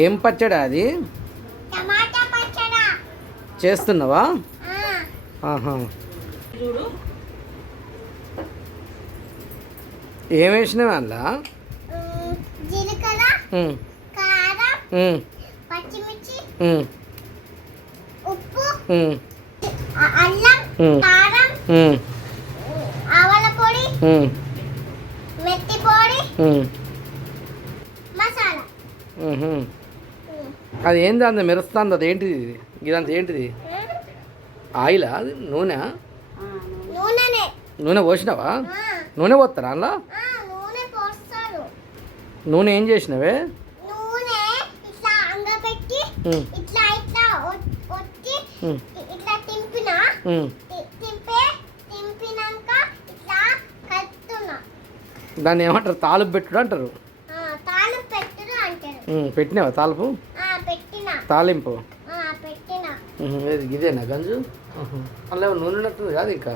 ఏం పచ్చడా అది? టమాటా పచ్చడా చేస్తున్నావా? ఆహా. చూడు ఏం వేసినావు అందులో? జీలకర్ర, కారం, పచ్చిమిర్చి, ఉప్పు, అల్లం, కారం, ఆవాల పొడి, మెత్తి పొడి, మసాలా. అది ఏంది అంత మెరుస్తుంది? అది ఏంటిది? ఇదంతా ఏంటిది? ఆయిలా? అది నూనె? నూనెనే. నూనె పోసినావా? నూనె పోస్తారా అందులో? నూనె పోస్తారు. నూనె ఏం చేసినావే? నూనె ఇట్లా అంగపెట్టి ఇట్లా ఇట్లా వచ్చి ఇట్లా తింపినా తింపినాక ఇట్లా కలుపుతున్నా. దాన్ని ఏమంటారు? తాలింపు పెట్టుడు అంటారు. తాలింపు పెట్టుడు అంటారు. పెట్టినావా తాలింపు? పెట్టినా. తాలింపు పెట్టినా. ఇదేనా గంజు? అలా నూనె ఉన్నట్టుంది కాదు ఇంకా.